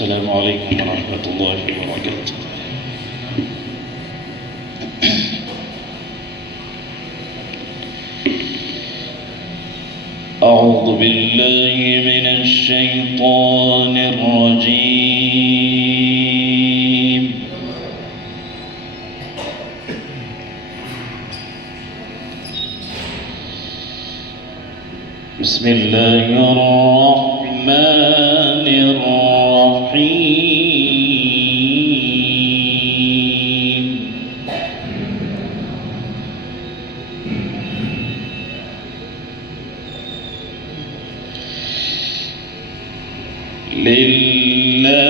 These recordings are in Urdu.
السلام عليكم ورحمة الله وبركاته. أعوذ بالله من الشيطان الرجيم. بسم الله الرحمن الرحيم. لله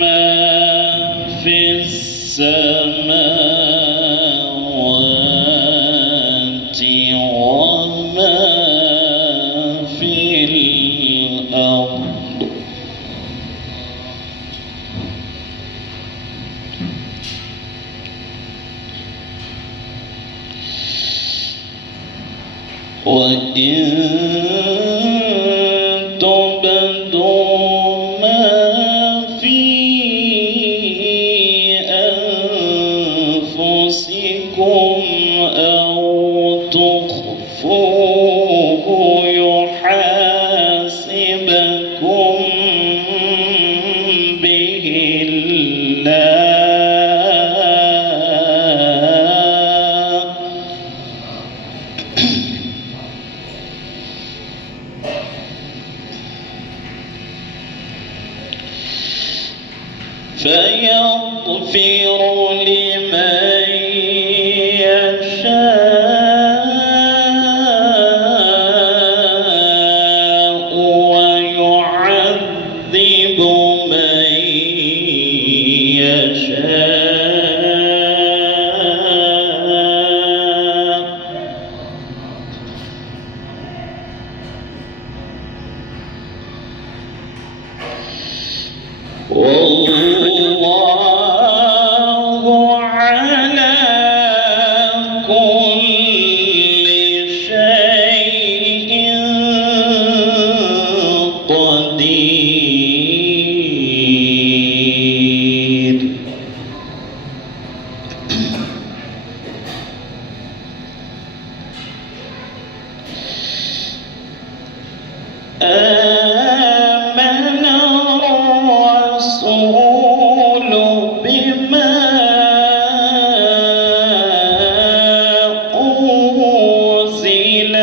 ما في السماوات وما في الأرض. وإن تبدوا ما في أنفسكم أو تخفوه يحاسبكم به الله. فيغفر لمن يشاء ويعذب من يشاء. والله على كل شيء قدير. آمن الرسول بما أنزل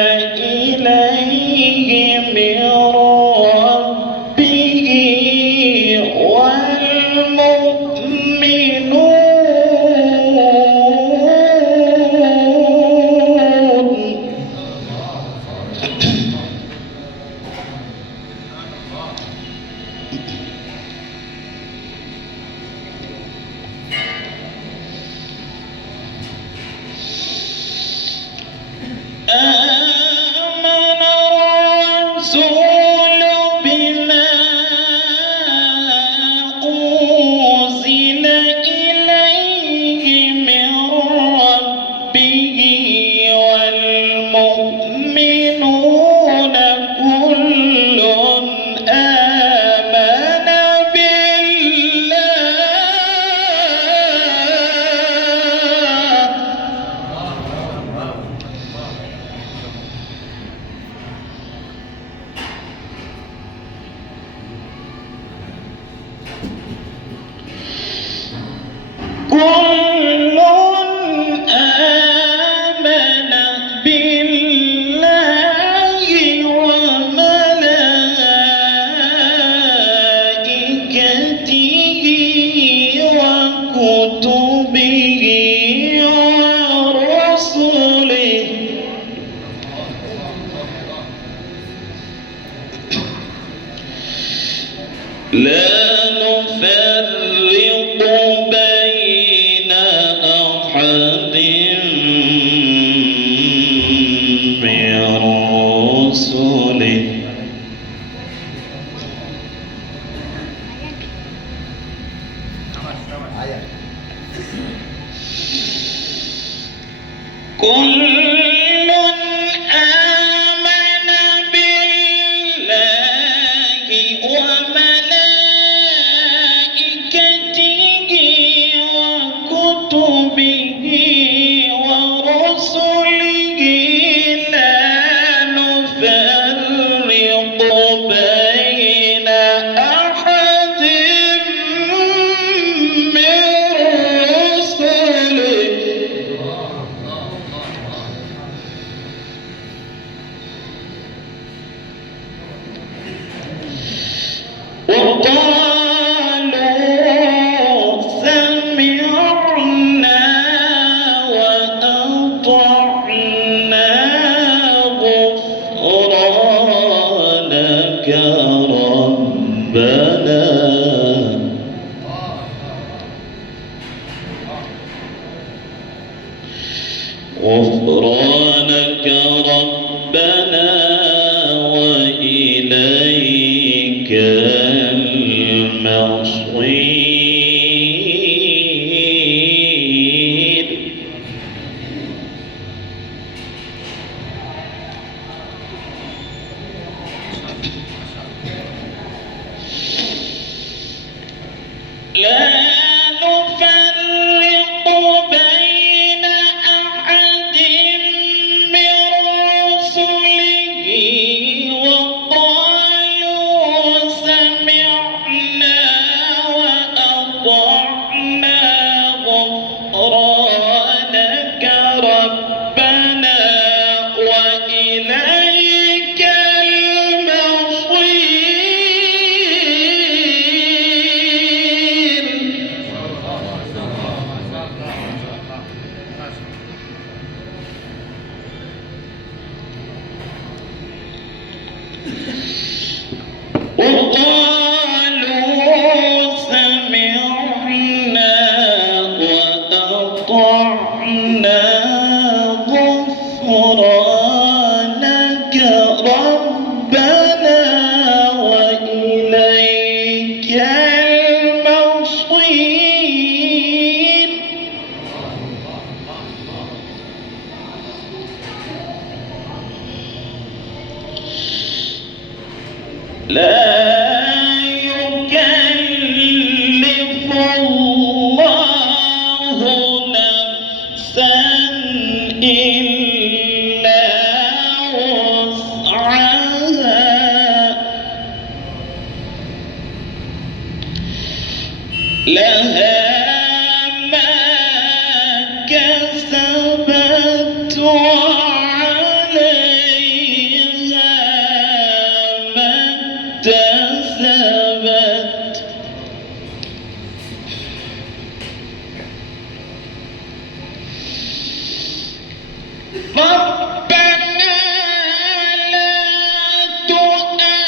إليه من ربه والمؤمنون. آمن الرسول بما أنزل إليه من ربه والمؤمنون كل آمن بالله كل آمن بالله وملائكته وكتبه ورسله لا نفرق بين أحد من رسله. كل آمن بالله وملائكته غفرانك ربنا وإليك المصير. لا نفرق بين أحد من رسله وقالوا سمعنا وأطعنا غفرانك ربنا وإليك وقالوا سمعنا وأطعنا غفرانك ربنا وإليك المصير. لا يكلف الله نفسا إلا وسعها لها ما كسبت وعليها ما اكتسبت. ربنا لا تؤاخذنا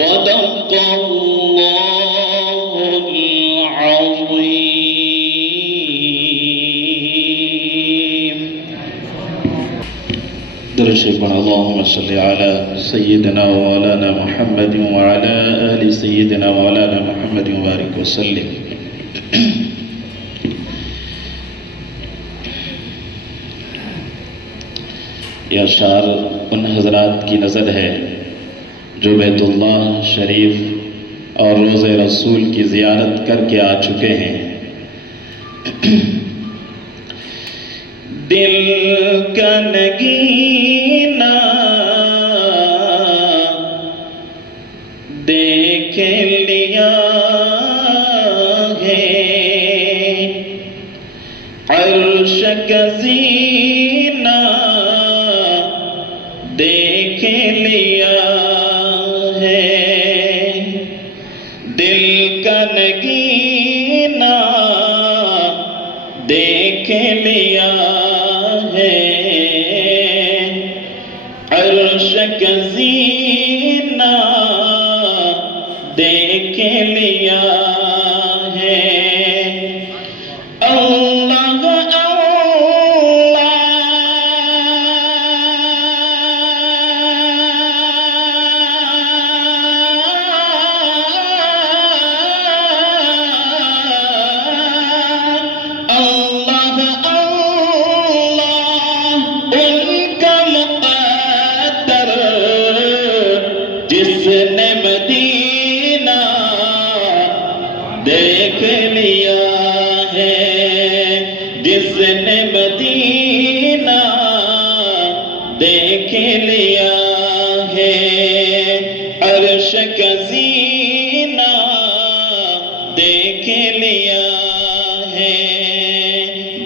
صدق الله العظيم. درود شریف پڑھیں. اللهم صل على سيدنا ومولانا محمد وعلى آل سيدنا ومولانا محمد وبارك وسلم. یہ اشعار ان حضرات کی نظر ہے جو بیت اللہ شریف اور روضہ رسول کی زیارت کر کے آ چکے ہیں. دل کا نگینہ دیکھ لیا ہے، عرش کا زینہ دیکھ لیا ہے، دل کا نگینہ دیکھ لیا ہے، عرش کا زینہ دیکھ لیا ہے. جس نے مدینہ دیکھ لیا ہے، جس نے مدینہ دیکھ لیا ہے، عرش کا زینہ دیکھ لیا ہے،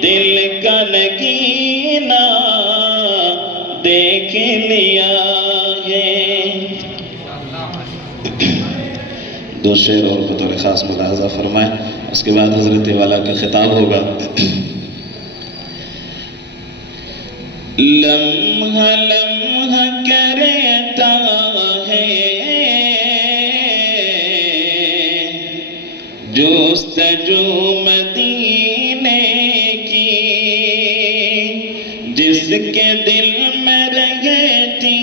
دل کا نگینہ دیکھ لیا ہے. دو شعر اور بطور خاص ملاحظہ فرمائیں، اس کے بعد حضرت والا کا خطاب ہوگا. لمحہ لمحہ کرتا ہے جستجو مدینے کی، جس کے دل میں رہتی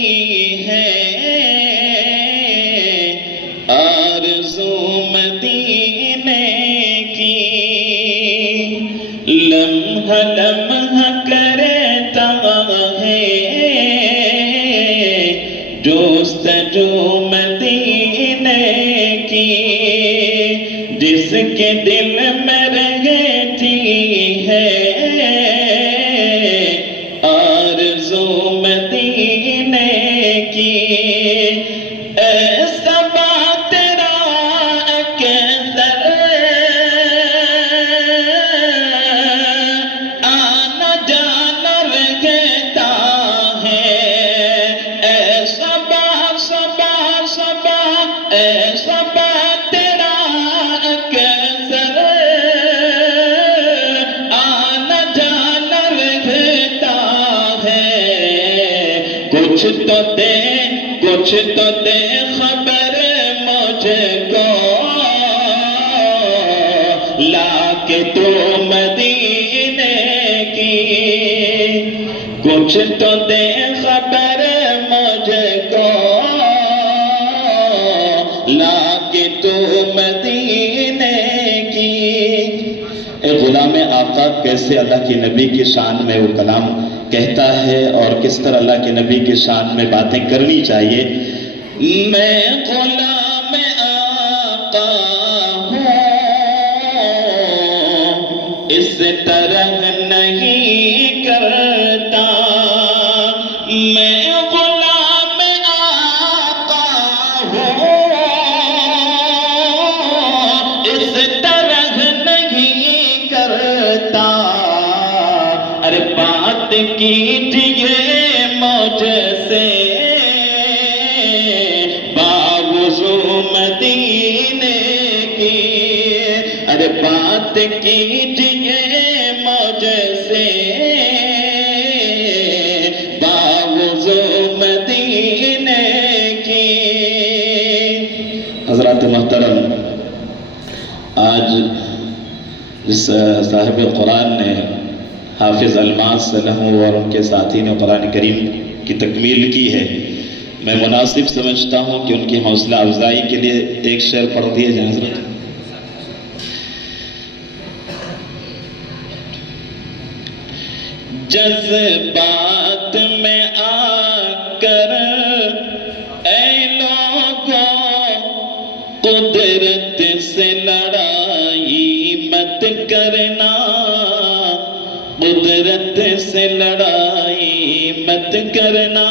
ہے آرزو مدینے کی. لمحہ لمحہ کرتا ہے جستجو مدینے کی، جس کے دل میں رہتی ہے آرزو مدینے کی. ایسا کچھ تو دے خبر مجھ کو لا کے تو مدینے کی، کچھ تو دے خبر مجھ کو لا کے تو مدینے کی. اے غلام آقا کیسے اللہ کے نبی کی شان میں وہ کلام کہتا ہے اور کس طرح اللہ کے نبی کی شان میں باتیں کرنی چاہیے. میں غلام آقا ہوں اس طرح نہیں کرتا، میں غلام آقا ہوں اس طرح نہیں کرتا. ارے بات کیجئے مجھ سے باوضو مدینے کی، ارے بات کیجئے مجھ سے باوضو مدینے کی. حضرات محترم، آج جس صاحب قرآن نے حافظ الماس لہو اور ان کے ساتھی نے قرآن کریم کی تکمیل کی ہے، میں مناسب سمجھتا ہوں کہ ان کی حوصلہ افزائی کے لیے ایک شعر پڑھ دیے جائیں حضرت۔ جذبات میں آ کر اے لوگوں قدرت سے لڑائی مت کرنا، قدرت سے لڑائی مت کرنا۔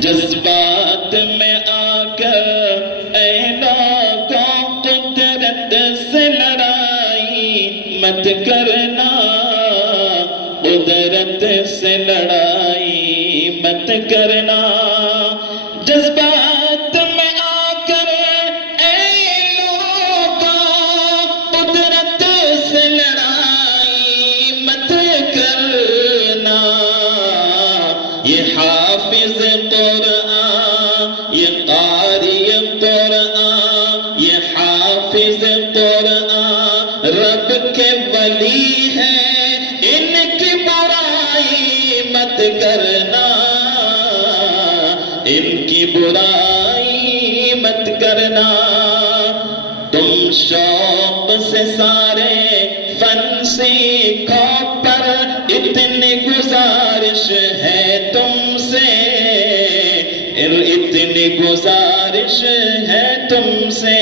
جذبات میں آ کر اے لوگوں قدرت سے لڑائی مت کرنا، قدرت سے لڑائی مت کرنا۔ جذبات میں آ کر اے لوگوں قدرت سے لڑائی مت کرنا۔ یہ حافظ قرآن، یہ قاری قرآن، یہ حافظ قرآن رب کے ولی ہیں، ان کی برائی مت کرنا، ان کی برائی مت کرنا۔ تم شوق سے سارے فن سیکھو، پر اتنی گزارش ہے تم سے، اتنی گزارش ہے تم سے۔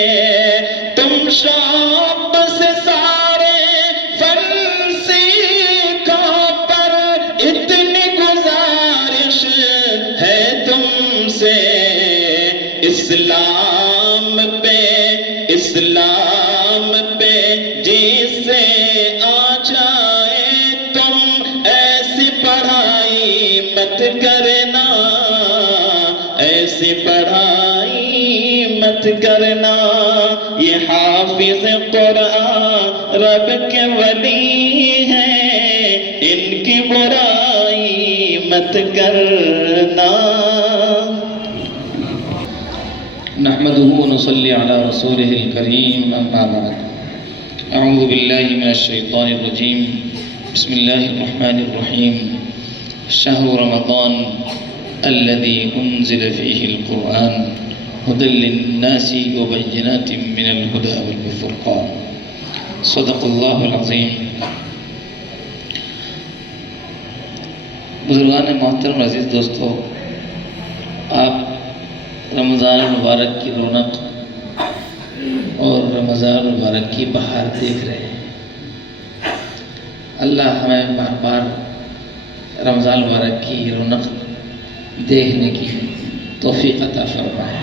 تم شوق سے سارے فن سیکھو، پر اتنی گزارش ہے تم سے۔ اسلام پہ جسے آ جائے تم، ایسی پڑھائی مت کرنا، ایسی پڑھائی مت کرنا۔ یہ حافظ قرآن رب کے ولی ہیں، ان کی برائی مت کرنا۔ نحمده ونصلي على رسوله الكريم، أما بعد، أعوذ بالله من الشيطان الرجيم، بسم الله الرحمن الرحيم۔ شهر رمضان الذي أنزل فيه القرآن هدى للناس وبينات من الهدى والفرقان، صدق الله العظيم۔ بزرگان محترم عزیز دوستو، آپ رمضان المبارک کی رونق اور رمضان المبارک کی بہار دیکھ رہے ہیں۔ اللہ ہمیں بار بار رمضان المبارک کی رونق دیکھنے کی توفیق عطا فرمائے۔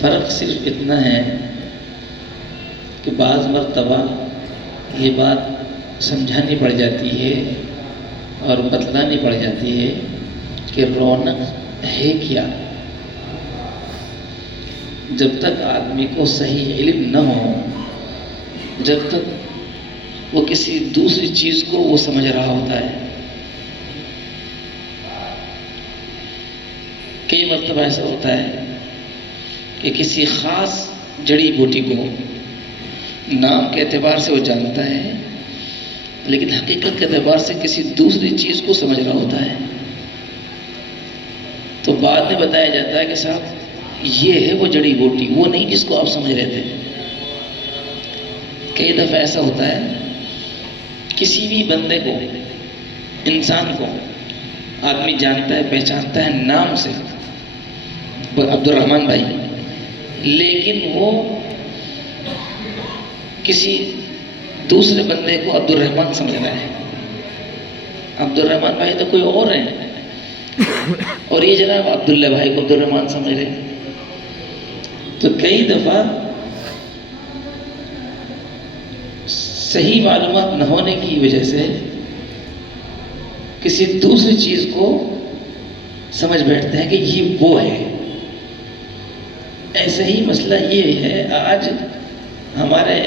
فرق صرف اتنا ہے کہ بعض مرتبہ یہ بات سمجھانی پڑ جاتی ہے اور بتلانی پڑ جاتی ہے کہ رونق ہے کیا۔ جب تک آدمی کو صحیح علم نہ ہو، جب تک وہ کسی دوسری چیز کو وہ سمجھ رہا ہوتا ہے۔ کئی مرتبہ ایسا ہوتا ہے کہ کسی خاص جڑی بوٹی کو نام کے اعتبار سے وہ جانتا ہے، لیکن حقیقت کے اعتبار سے کسی دوسری چیز کو سمجھ رہا ہوتا ہے۔ تو بعد میں بتایا جاتا ہے کہ صاحب یہ ہے وہ جڑی بوٹی، وہ نہیں جس کو آپ سمجھ رہے تھے۔ کئی دفعہ ایسا ہوتا ہے، کسی بھی بندے کو، انسان کو آدمی جانتا ہے، پہچانتا ہے نام سے، عبد الرحمن بھائی، لیکن وہ کسی دوسرے بندے کو عبد الرحمن سمجھ رہا ہے۔ عبد الرحمن بھائی تو کوئی اور ہیں، اور یہ جناب عبداللہ بھائی کو عبد الرحمن سمجھ رہے ہیں۔ تو کئی دفعہ صحیح معلومات نہ ہونے کی وجہ سے کسی دوسری چیز کو سمجھ بیٹھتے ہیں کہ یہ وہ ہے۔ ایسا ہی مسئلہ یہ ہے، آج ہمارے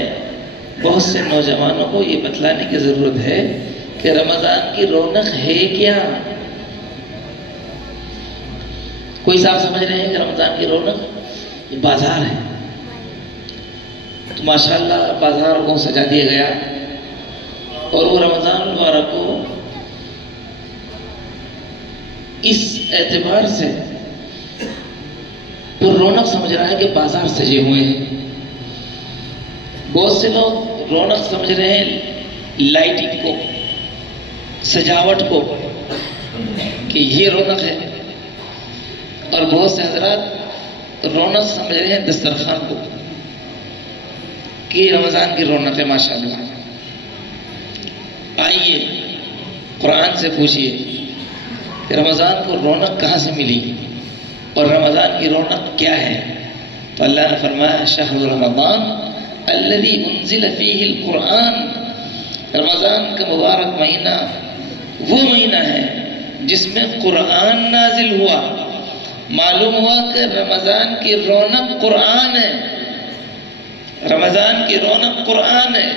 بہت سے نوجوانوں کو یہ بتلانے کی ضرورت ہے کہ رمضان کی رونق ہے کیا۔ کوئی صاحب سمجھ رہے ہیں کہ رمضان کی رونق یہ بازار ہے، تو ماشاءاللہ بازار کو سجا دیا گیا، اور وہ رمضان المبارک کو اس اعتبار سے پر رونق سمجھ رہا ہے کہ بازار سجے ہوئے ہیں۔ بہت سے لوگ رونق سمجھ رہے ہیں لائٹنگ کو، سجاوٹ کو، کہ یہ رونق ہے، اور بہت سے حضرات رونق سمجھ رہے ہیں دسترخوان کو، کہ یہ رمضان کی رونق ہے ماشاءاللہ۔ آئیے قرآن سے پوچھئے کہ رمضان کو رونق کہاں سے ملی اور رمضان کی رونق کیا ہے؟ تو اللہ نے فرمایا شہر رمضان الذی انزل فیہ القرآن، رمضان کا مبارک مہینہ وہ مہینہ ہے جس میں قرآن نازل ہوا۔ معلوم ہوا کہ رمضان کی رونق قرآن ہے، رمضان کی رونق قرآن ہے،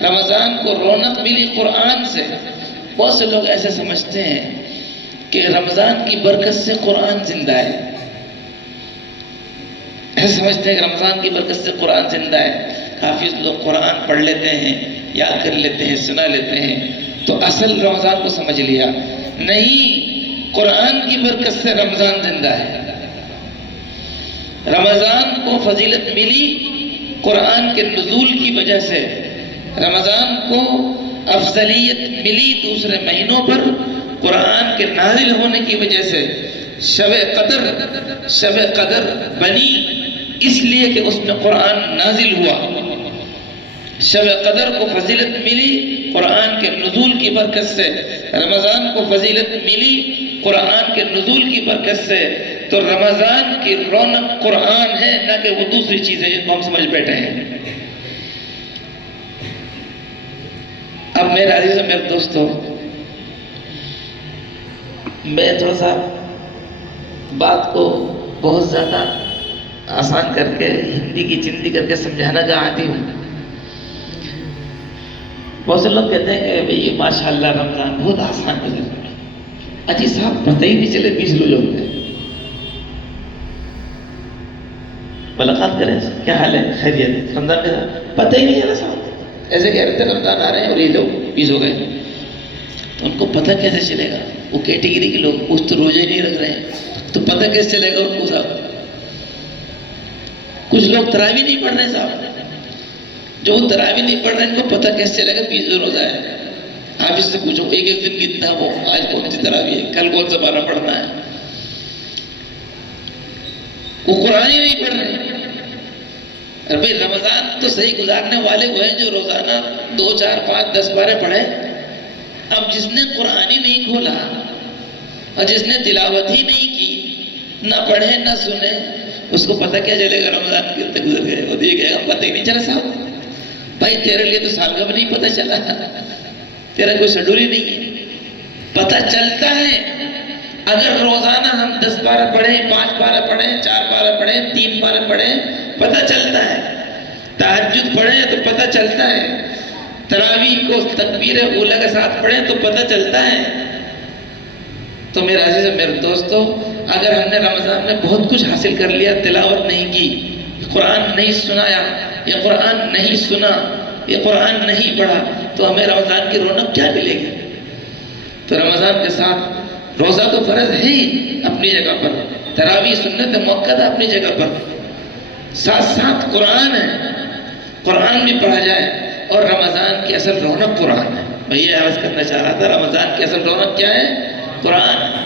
رمضان کو رونق ملی قرآن سے۔ بہت سے لوگ ایسے سمجھتے ہیں کہ رمضان کی برکت سے قرآن زندہ ہے، ایسے سمجھتے ہیں کہ رمضان کی برکت سے قرآن زندہ ہے۔ کافی لوگ قرآن پڑھ لیتے ہیں، یاد کر لیتے ہیں، سنا لیتے ہیں، تو اصل رمضان کو سمجھ لیا نہیں، قرآن کی برکت سے رمضان زندہ ہے۔ رمضان کو فضیلت ملی قرآن کے نزول کی وجہ سے، رمضان کو افضلیت ملی دوسرے مہینوں پر قرآن کے نازل ہونے کی وجہ سے۔ شب قدر بنی اس لیے کہ اس میں قرآن نازل ہوا۔ شب قدر کو فضیلت ملی قرآن کے نزول کی برکت سے، رمضان کو فضیلت ملی قرآن کے نزول کی برکت سے۔ تو رمضان کی رونق قرآن ہے، نہ کہ وہ دوسری چیزیں جن کو ہم سمجھ بیٹھے ہیں۔ اب میرے عزیز و میرے دوستو، میں تھوڑا سا بات کو بہت زیادہ آسان کر کے ہندی کی چندی کر کے سمجھانا کا عادی ہوں۔ بہت سے لوگ کہتے ہیں کہ بھئی ماشاءاللہ رمضان بہت آسان گزر، اجی صاحب پتہ ہی نہیں چلے 20 روز ہو گئے۔ ملاقات کریں، کیا حال ہے؟ خیریت؟ رمضان کے ساتھ پتہ ہی نہیں چلا صاحب، ایسے کہہ رہے تھے رمضان آ رہے ہیں اور یہ لوگ 20 ہو گئے، تو ان کو پتہ کیسے چلے گا؟ وہ کیٹیگری کے لوگ کچھ تو روزے نہیں رکھ رہے ہیں، تو پتہ کیسے چلے گا ان کو صاحب؟ کچھ لوگ تراویح نہیں پڑھ رہے صاحب، جو تراویح نہیں پڑھ رہے ہیں ان کو پتہ کیسے چلے گا 20 روزہ ہے؟ آپ اس سے پوچھو ایک ایک دن کتنا وہ، آج کون سی تراویح ہے، کل کون سا پارہ پڑھنا ہے؟ وہ قرآن ہی نہیں پڑھ رہے۔ اور بھئی رمضان تو صحیح گزارنے والے وہ ہیں جو روزانہ 2 4 5 10 پارے پڑھے۔ اب جس نے قرآن ہی نہیں کھولا اور جس نے تلاوت ہی نہیں کی، نہ پڑھے نہ سنے، اس کو پتہ کیا چلے گا رمضان کتنے گزر گئے؟ وہ تو یہ کہے گا پتہ ہی نہیں چلا صاحب۔ بھائی تیرے لیے تو سال کا بھی نہیں پتہ چلا، تیرا کوئی شیڈول ہی نہیں ہے۔ پتہ چلتا ہے اگر روزانہ ہم 10 پارہ پڑھیں، 5 پارہ پڑھیں، 4 پارہ پڑھیں، 3 پارہ پڑھیں، پتہ چلتا ہے۔ تہجد پڑھیں تو پتہ چلتا ہے، تراویح کو تکبیر اولیٰ کے ساتھ پڑھیں تو پتہ چلتا ہے۔ تو میرے عزیز و میرے دوستو، اگر ہم نے رمضان میں بہت کچھ حاصل کر لیا، تلاوت نہیں کی، قرآن نہیں سنایا، یا قرآن نہیں سنا، یا قرآن نہیں پڑھا، تو ہمیں رمضان کی رونق کیا ملے گی؟ تو رمضان کے ساتھ روزہ تو فرض ہے ہی اپنی جگہ پر، تراویح سنت موقع اپنی جگہ پر، ساتھ ساتھ قرآن ہے، قرآن بھی پڑھا جائے، اور رمضان کی اصل رونق قرآن ہے۔ میں یہ عرض کرنا چاہ رہا تھا، رمضان کی اصل رونق کیا ہے؟ قرآن۔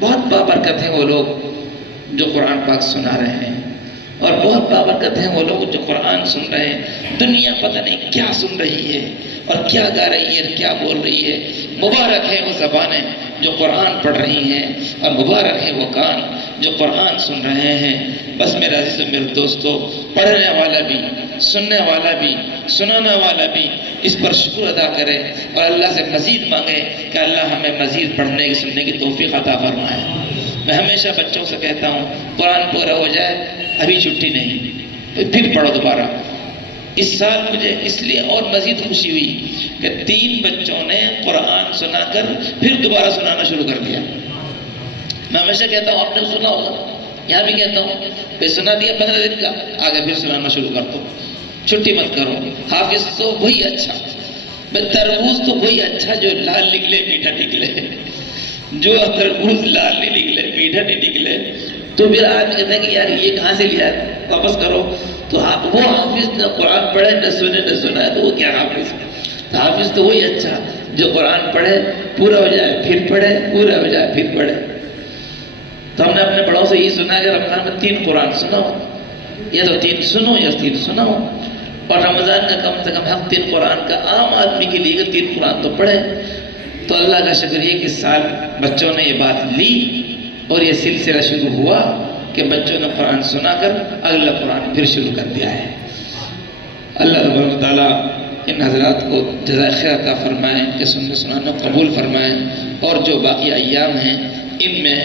بہت بابرکت ہیں وہ لوگ جو قرآن پاک سنا رہے ہیں، اور بہت بابرکت ہیں وہ لوگ جو قرآن سن رہے ہیں۔ دنیا پتہ نہیں کیا سن رہی ہے اور کیا گا رہی ہے اور کیا بول رہی ہے۔ مبارک ہے وہ زبانیں جو قرآن پڑھ رہی ہیں، اور مبارک ہے وہ کان جو قرآن سن رہے ہیں۔ بس میرے عزیز و میرے دوستو، پڑھنے والا بھی، سننے والا بھی، سنانا والا بھی اس پر شکر ادا کرے اور اللہ سے مزید مانگے کہ اللہ ہمیں مزید پڑھنے کی سننے کی توفیق عطا فرمائے۔ میں ہمیشہ بچوں سے کہتا ہوں، قرآن پورا ہو جائے ابھی چھٹی نہیں، پھر پڑھو دوبارہ۔ اس سال مجھے اس لیے اور مزید خوشی ہوئی کہ 3 بچوں نے قرآن سنا کر پھر دوبارہ سنانا شروع کر دیا۔ میں ہمیشہ کہتا ہوں آپ نے سنا ہوگا یہاں بھی کہتا ہوں پھر سنا دیا 15 دن کا، آگے پھر سنانا شروع کر دو، چھٹی مت کرو۔ حافظ تو وہی اچھا، تربوز تو وہی اچھا جو لال نکلے میٹھا نکلے، جو تربوز لال نہیں نکلے میٹھا نہیں نکلے تو پھر آدمی کہتا ہے کہ یار یہ کہاں سے لیا ہے، واپس کرو۔ تو وہ حافظ نہ قرآن پڑھے نہ سنے نہ سنا ہے تو وہ کیا حافظ؟ تو حافظ تو وہی اچھا جو قرآن پڑھے پورا ہو جائے پھر پڑھے، پورا ہو جائے پھر پڑھے۔ تو ہم نے اپنے بڑوں سے یہ سنا کہ رمضان میں 3 قرآن سناؤ، یا تو 3 سنو یا 3 سناؤ، اور رمضان کا کم سے کم حق 3 قرآن کا عام آدمی کے لیے 3 قرآن تو پڑھے۔ تو اللہ کا شکر یہ کہ اس سال بچوں نے یہ بات لی اور یہ سلسلہ شروع ہوا کہ بچوں نے قرآن سنا کر اگلا قرآن پھر شروع کر دیا ہے۔ اللہ تبارک و تعالیٰ ان حضرات کو جزائے خیر عطا فرمائیں، ان کے سننے سنانا قبول فرمائیں، اور جو باقی ایام ہیں ان میں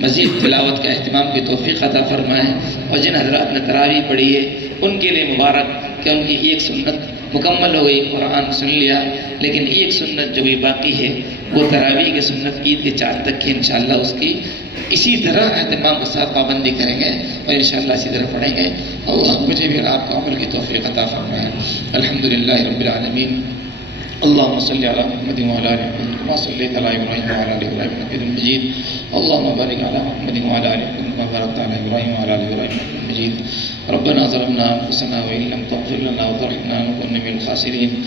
مزید تلاوت کا اہتمام کی توفیق عطا فرمائیں، اور جن حضرات نے تراویح پڑھی ہے ان کے لیے مبارک کہ ان کی ایک سنت مکمل ہو گئی، قرآن سن لیا، لیکن ایک سنت جو بھی باقی ہے وہ تراویح کی سنت عید کے 4 تک کی انشاءاللہ اس کی اسی طرح اہتمام کے ساتھ پابندی کریں گے اور انشاءاللہ اسی طرح پڑھیں گے۔ اللہ مجھے بھی آپ کو عمل کی توفیق عطا فرمائے۔ الحمدللہ رب العالمین، اللہم صلی علی محمد وعلی آل محمد کما صلیت علی ابراہیم وعلی آل ابراہیم انک حمید مجید، اللہم بارک علی محمد وعلی آل محمد کما بارکت علی ابراہیم وعلی آل ابراہیم انک حمید مجید۔ ربنا ظلمنا انفسنا وان لم تغفر لنا وترحمنا لنکن من الخاسرین۔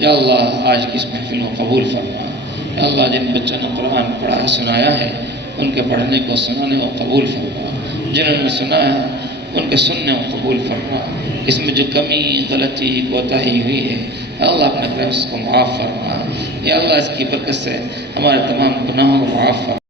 یا اللہ آج کی اس محفل کو قبول فرما، یا اللہ جن بچوں نے قرآن پڑھا سنایا ہے ان کے پڑھنے کو سنانے کو قبول فرما، جنہوں نے سنایا ان کے سننے کو قبول فرما، اس میں جو کمی غلطی کوتاہی ہوئی ہے یا اللہ اپنے کرم سے اس کو معاف فرما، یا اللہ اس کی برکت سے ہمارے تمام گناہوں کو معاف فرما۔